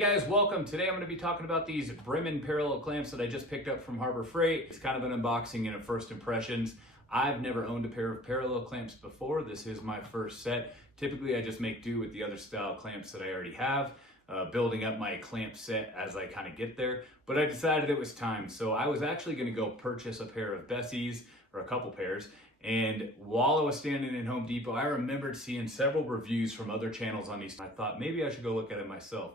guys, welcome. Today I'm going to be talking about these Bremen parallel clamps that I just picked up from Harbor Freight. It's kind of an unboxing and a first impressions. I've never owned a pair of parallel clamps before. This is my first set. Typically I just make do with the other style clamps that I already have, building up my clamp set as I kind of get there. But I decided it was time. So I was actually going to go purchase a pair of Bessey's, or a couple pairs. And while I was standing in Home Depot, I remembered seeing several reviews from other channels on these. I thought maybe I should go look at it myself.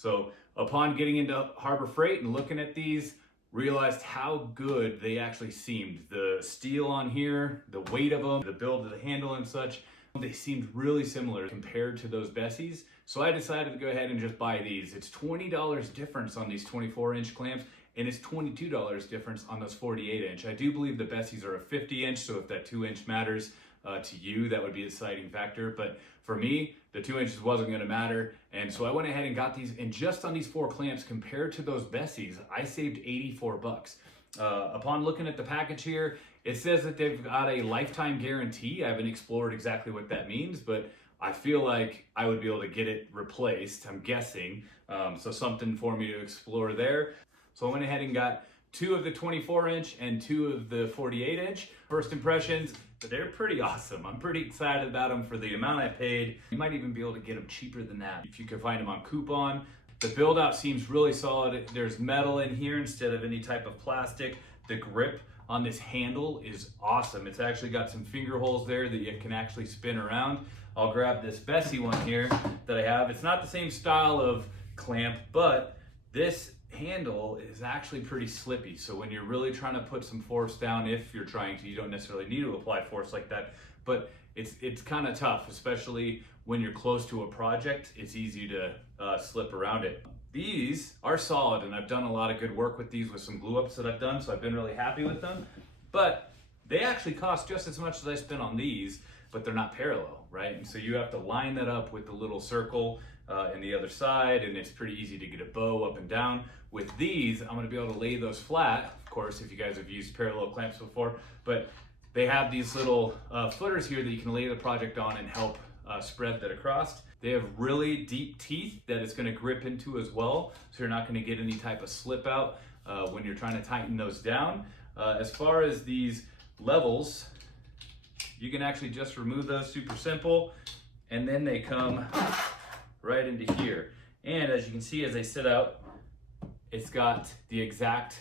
So upon getting into Harbor Freight and looking at these, realized how good they actually seemed. The steel on here, the weight of them, the build of the handle and such, they seemed really similar compared to those Bessey's. So I decided to go ahead and just buy these. It's $20 difference on these 24-inch clamps, and it's $22 difference on those 48-inch. I do believe the Bessey's are a 50-inch, so if that 2-inch matters to you, that would be a deciding factor. But for me, the 2 inches wasn't going to matter, and so I went ahead and got these. And just on these 4 clamps, compared to those Bessey's, I saved 84 bucks. Upon looking at the package here, it says that they've got a lifetime guarantee. I haven't explored exactly what that means, but I feel like I would be able to get it replaced, I'm guessing. So something for me to explore there. So I went ahead and got 2 of the 24-inch and 2 of the 48-inch. First impressions, they're pretty awesome. I'm pretty excited about them for the amount I paid. You might even be able to get them cheaper than that if you can find them on coupon. The build out seems really solid. There's metal in here instead of any type of plastic. The grip on this handle is awesome. It's actually got some finger holes there that you can actually spin around. I'll grab this Bessey one here that I have. It's not the same style of clamp, but this handle is actually pretty slippy. So when you're really trying to put some force down, if you're trying to, you don't necessarily need to apply force like that, but it's kind of tough, especially when you're close to a project. It's easy to slip around it. These are solid, and I've done a lot of good work with these with some glue ups that I've done, so I've been really happy with them. But they actually cost just as much as I spent on these, but they're not parallel, right? And so you have to line that up with the little circle in the other side, and it's pretty easy to get a bow up and down. With these, I'm gonna be able to lay those flat, of course, if you guys have used parallel clamps before, but they have these little footers here that you can lay the project on and help spread that across. They have really deep teeth that it's gonna grip into as well, so you're not gonna get any type of slip out when you're trying to tighten those down. As far as these levels, you can actually just remove those, super simple, and then they come right into here. And as you can see, as they sit out, it's got the exact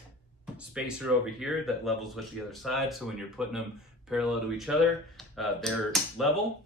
spacer over here that levels with the other side. So when you're putting them parallel to each other, they're level.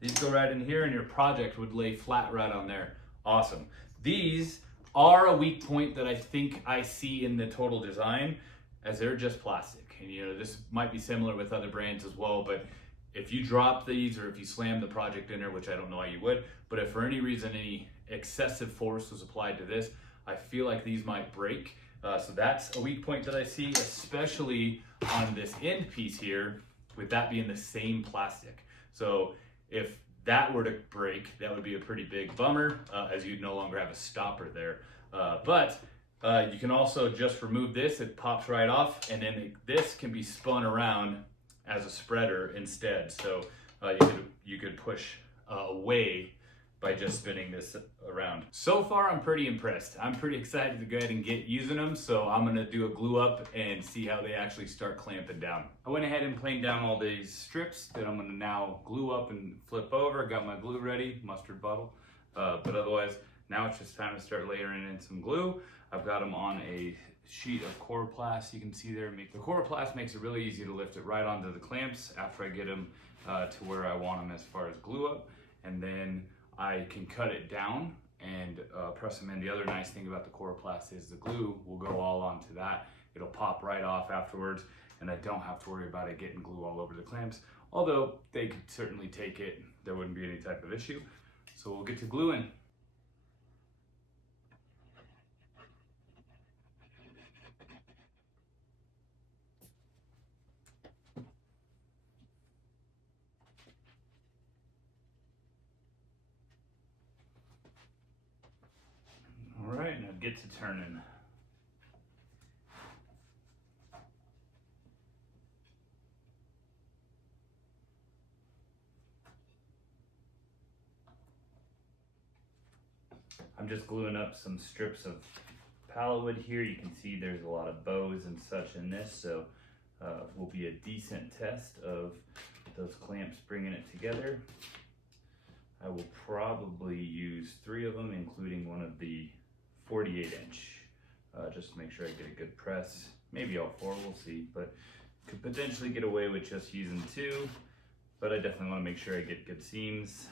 These go right in here and your project would lay flat right on there. Awesome. These are a weak point that I think I see in the total design, as they're just plastic. And you know, this might be similar with other brands as well, but if you drop these or if you slam the project in there, which I don't know why you would, but if for any reason any excessive force was applied to this, I feel like these might break. So that's a weak point that I see, especially on this end piece here, with that being the same plastic. So if that were to break, that would be a pretty big bummer, as you'd no longer have a stopper there. But you can also just remove this, it pops right off, and then this can be spun around as a spreader instead. So you could push away by just spinning this around. So far, I'm pretty impressed. I'm pretty excited to go ahead and get using them. So I'm gonna do a glue up and see how they actually start clamping down. I went ahead and planed down all these strips that I'm gonna now glue up and flip over. Got my glue ready, mustard bottle. But otherwise, now it's just time to start layering in some glue. I've got them on a sheet of Coroplast. You can see there, the Coroplast makes it really easy to lift it right onto the clamps after I get them to where I want them as far as glue up. And then I can cut it down and press them in. The other nice thing about the Coroplast is the glue will go all onto that. It'll pop right off afterwards, and I don't have to worry about it getting glue all over the clamps. Although they could certainly take it, there wouldn't be any type of issue. So we'll get to gluing. All right, now get to turning. I I'm just gluing up some strips of pallet wood here. You can see there's a lot of bows and such in this, so will be a decent test of those clamps bringing it together. I will probably use 3 of them, including one of the 48-inch, just to make sure I get a good press. Maybe all 4, we'll see, but could potentially get away with just using 2, but I definitely want to make sure I get good seams.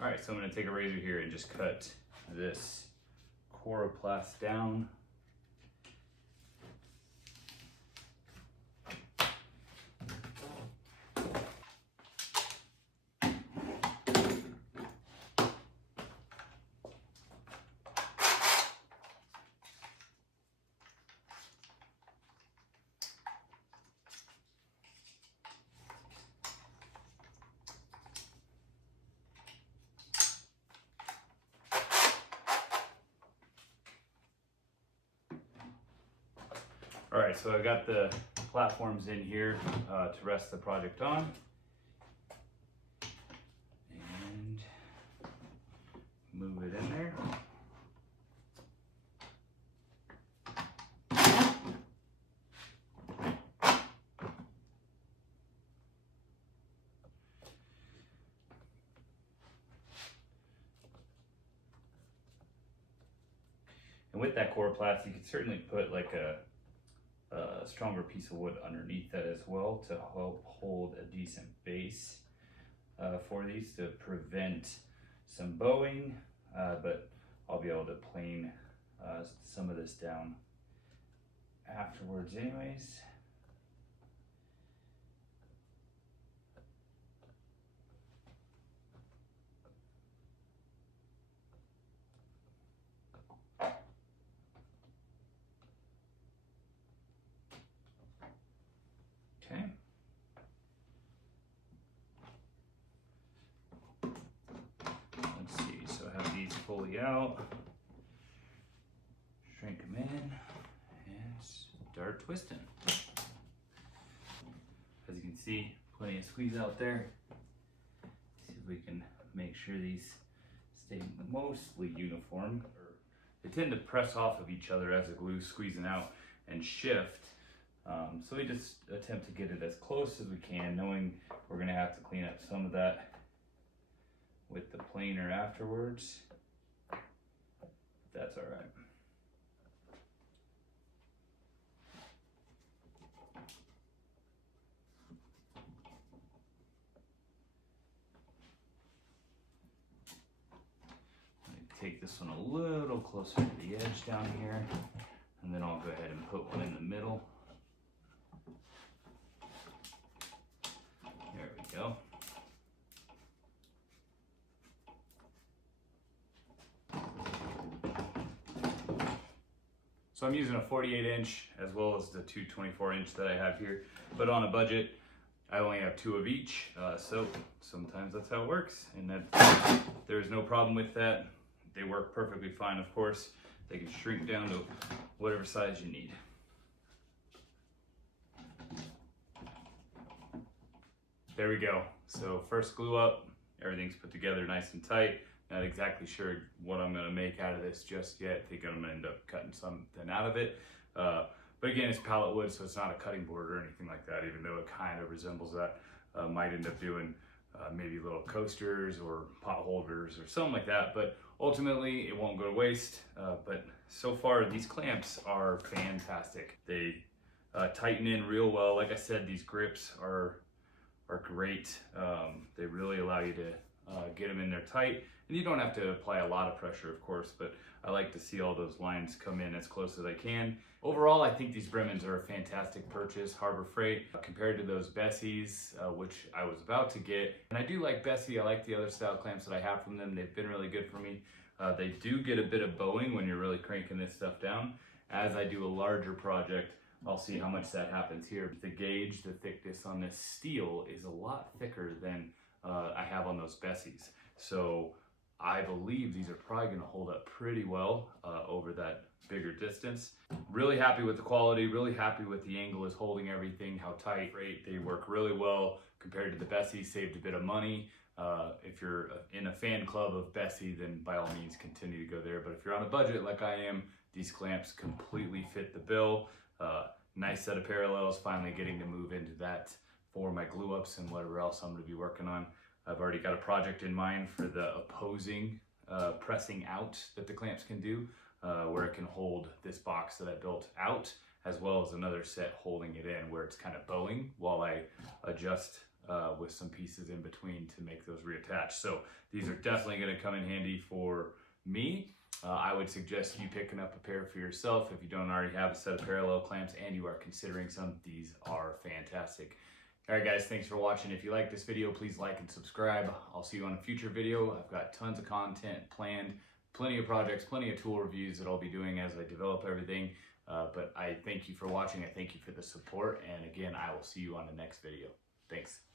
All right, so I'm going to take a razor here and just cut this coroplast down. All right, so I got the platforms in here to rest the project on. And move it in there. And with that coroplast, you could certainly put like a stronger piece of wood underneath that as well to help hold a decent base for these to prevent some bowing, but I'll be able to plane some of this down afterwards anyways. Okay. Let's see, so I have these fully out. Shrink them in and start twisting. As you can see, plenty of squeeze out there. See if we can make sure these stay mostly uniform. They tend to press off of each other as the glue's squeezing out and shift. So we just attempt to get it as close as we can, knowing we're going to have to clean up some of that with the planer afterwards. That's all right. Take this one a little closer to the edge down here, and then I'll go ahead and put one in the middle. There we go. So I'm using a 48-inch as well as the two 24-inch that I have here, but on a budget, I only have 2 of each, so sometimes that's how it works, and that there's no problem with that. They work perfectly fine, of course. They can shrink down to whatever size you need. There we go. So first glue up, everything's put together nice and tight. Not exactly sure what I'm gonna make out of this just yet. I think I'm gonna end up cutting something out of it. But again, it's pallet wood, so it's not a cutting board or anything like that, even though it kind of resembles that. Might end up doing maybe little coasters or pot holders or something like that, but ultimately it won't go to waste. But so far these clamps are fantastic. They tighten in real well. Like I said, these grips are great. They really allow you to get them in there tight, and you don't have to apply a lot of pressure, of course, but I like to see all those lines come in as close as I can. Overall, I think these Bremens are a fantastic purchase, Harbor Freight, compared to those Besseys, which I was about to get. And I do like Bessy. I like the other style clamps that I have from them. They've been really good for me. They do get a bit of bowing when you're really cranking this stuff down. As I do a larger project, I'll see how much that happens here. The gauge, the thickness on this steel is a lot thicker than I have on those Besseys. So I believe these are probably gonna hold up pretty well over that bigger distance. Really happy with the quality, really happy with the angle is holding everything, how tight, great. They work really well compared to the Bessy, saved a bit of money. If you're in a fan club of Bessy, then by all means continue to go there. But if you're on a budget like I am, these clamps completely fit the bill. Nice set of parallels, finally getting to move into that for my glue ups and whatever else I'm going to be working on. I've already got a project in mind for the opposing pressing out that the clamps can do, where it can hold this box that I built out, as well as another set holding it in where it's kind of bowing while I adjust with some pieces in between to make those reattach. So these are definitely going to come in handy for me. I would suggest you picking up a pair for yourself if you don't already have a set of parallel clamps and you are considering some. These are fantastic. All right, guys, thanks for watching. If you like this video, please like and subscribe. I'll see you on a future video. I've got tons of content planned, plenty of projects, plenty of tool reviews that I'll be doing as I develop everything. But I thank you for watching. I thank you for the support. And again, I will see you on the next video. Thanks.